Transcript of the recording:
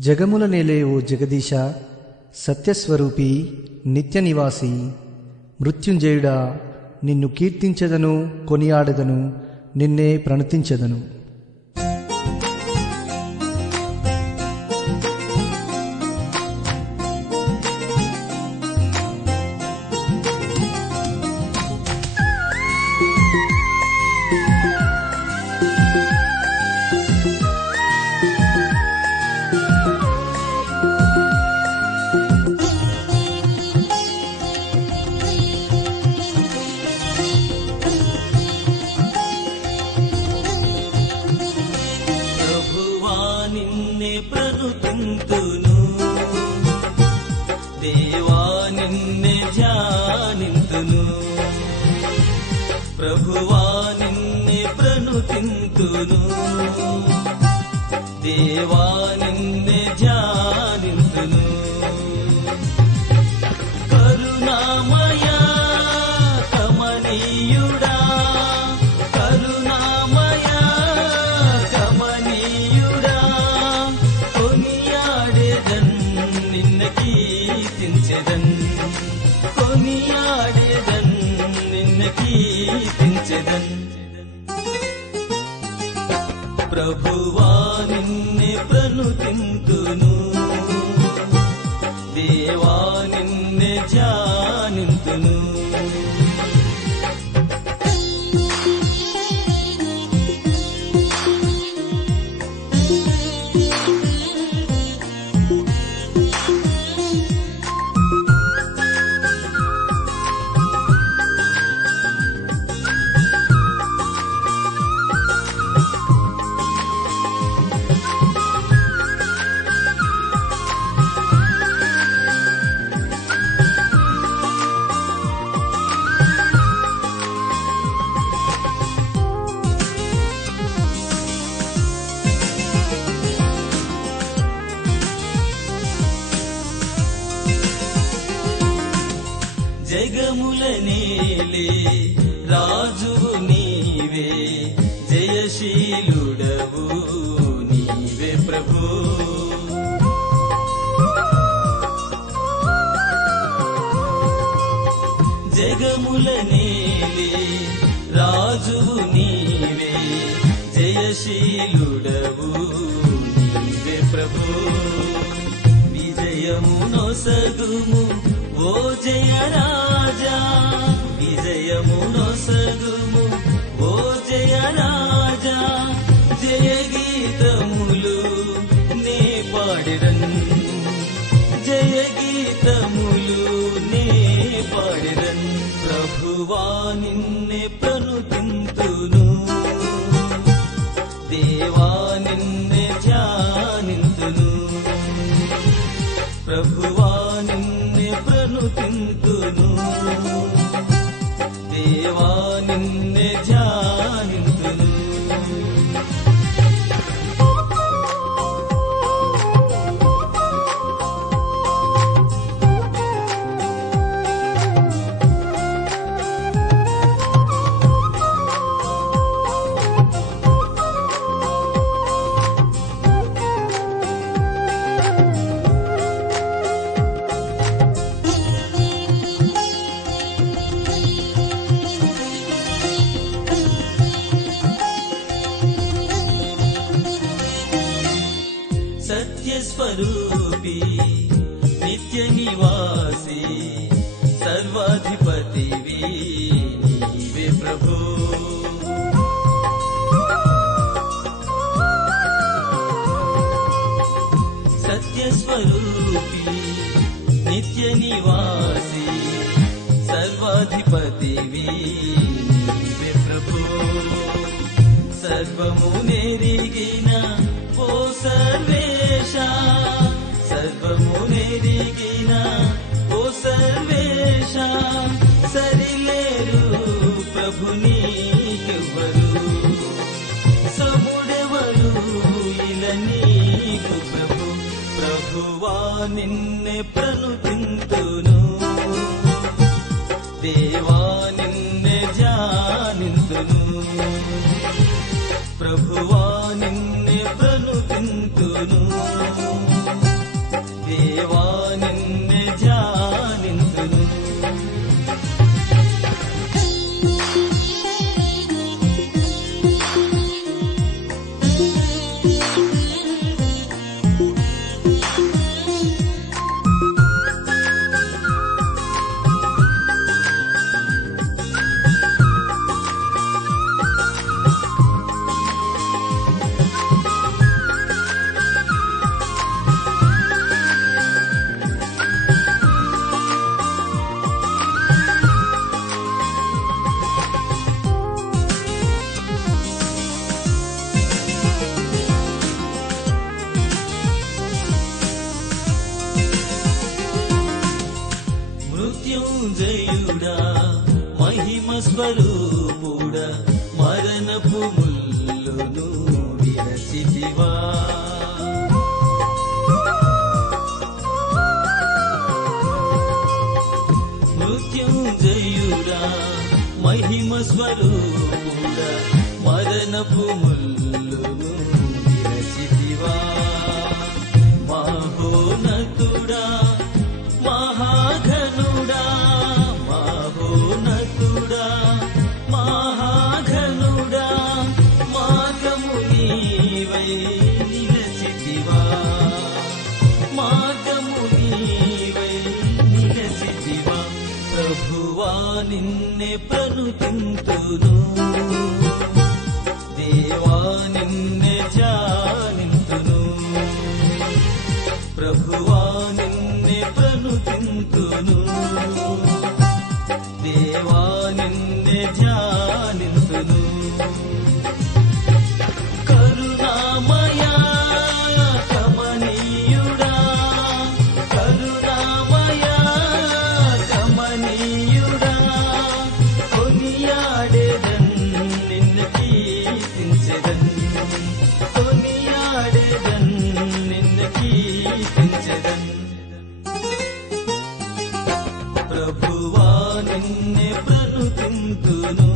జగముల నేలే ఓ జగదీశ సత్యస్వరూపి నిత్య నివాసి మృత్యుంజయుడా నిన్ను కీర్తించెదను కొనియాడెదను నిన్నే ప్రణతించెదను. నిన్నే ప్రనుతింతును దేవా నిన్నే ధ్యానింతును. ప్రభువా నిన్నే ప్రనుతింతును न्द ज నిన్నే ప్రనుతింతును దేవా నిన్నే జగముల నేలే రాజువు నీవే జయశీలుడవు నీవే ప్రభు. జగముల నీలే రాజు నీవే జయశీలుడవు నీవే ప్రభు. విజయము నొసగుము ఓ జయ రాజా విజయము నొసగుము ఓ జయ రాజా జయ గీతములు నే పాడెదన్ జయ గీతములు నే పాడెదన్ ప్రభువా నిన్నే ప్రణుతింతును. దేవా నిన్నే సత్యస్వరూపి నిత్య నివాసి సర్వాధిపతివి నీవే ప్రభు. సత్యస్వరూపి నిత్య నివాసి సర్వాధిపతివి నీవే ప్రభు. సర్వము నెరిగిన ఓ సర్వేశ సర్వము నెరిగిన ఓ సర్వేశ. సరిలేరు ప్రభు నీకెవ్వరు సముడెవరు ఇలా నీకు ప్రభు. ప్రభువా నిన్నే ప్రనుతింతును దేవా నిన్నే జానిందును ప్రభువా మరణపు ముల్లును విరచితివా. మహోనతుడా మహాఘనుడా మహోనతుడా మహాఘనుడా మార్గము నీవై నిలచితివా మార్గము నీవై నిలచితివా ప్రభువా నిన్నే ప్రణుతింతును. పాలింతును కరుణామయా కమనీయుడా కరుణామయా కమనీయుడా కొనియాడేదన్ నిన్ను కీర్తించదన్. కొనియాడేదన్ నిన్ను కీర్తించదన్. ప్రభువా నిన్నే ప్రణుతింతును.